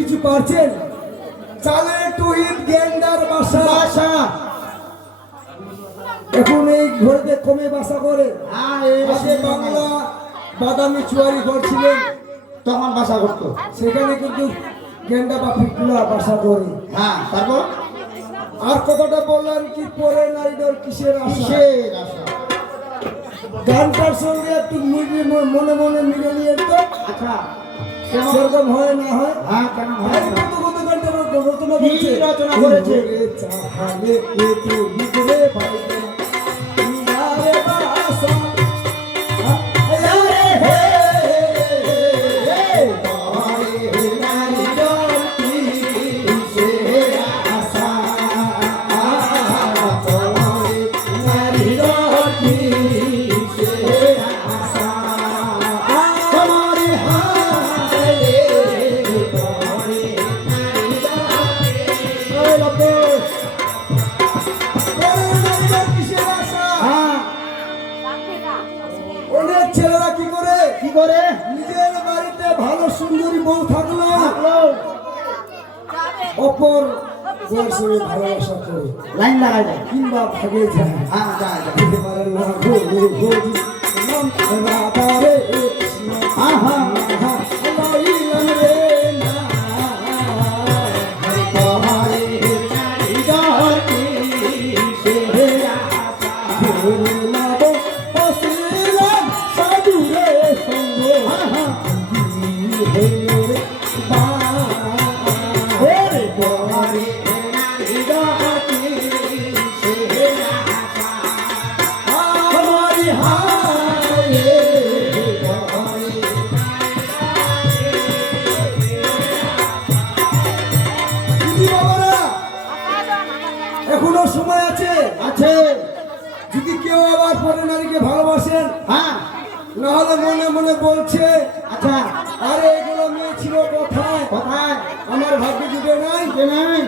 কিছু পারছেন? চালে টুহিদ গেন্ডার বাসা বাসা এখন এই ঘরেতে কমে বাসা করে। আগে বাংলা বাদামি চুয়ারি করছিলেন, তখন বাসা করতো। সেখানে কিন্তু গেন্ডা বা ফিটুলা বাসা করে। হ্যাঁ, তারপর আর কথাটা বললাম কি পরে নারীদের কিসের আশা? কিসের আশা? গানটার সঙ্গে একটু মনে মনে মিলে নিয়ে তো আচ্ছা, সেরকম হয় না হয়? হ্যাঁ, কেন হয় না? কত কত গানটা রচনা কি করেছে? রচনা করেছে? চাহালে একটু ভিতরে পাইবে ইন্দারে বাসা আরে হে তোরে নারী জলতি কিসের আশা তোরে নারী জলতি কিসের আশা তোমারে হারে তোরে নারী জলতি কিসের আশা? অনেক ছেলেরা কি করে কি করে? নিজের বাড়িতে ভালো সুন্দরী বউ থাকলো থাকলো, অপর বউয়ের সঙ্গে ভালোবাসা করে লাইন লাগাই যায়। কিংবা ভাগে যায়। হ্যাঁ, যায় যায়। যেতে পারে না গো গো নাম রাধা রে কৃষ্ণ আহা, লাইলাম রে না তোমারে নারী জলতি কিসের আশা? লাভ হসিলাম সাধু রে সঙ্গ হে বা ওরে তোমারে নারী জলতি কিসের আশা? আমারি হায় দিদি বাবারা এখনো সময় আছে। আছে। যদি কেউ আবার পরে নারীকে ভালোবাসেন, হ্যাঁ, নাহলে মনে মনে বলছে আচ্ছা, আরে এগুলো মেয়ে ছিল কোথায়, কোথায়? আমার ভাগ্যে জুটে নাই। যে নাই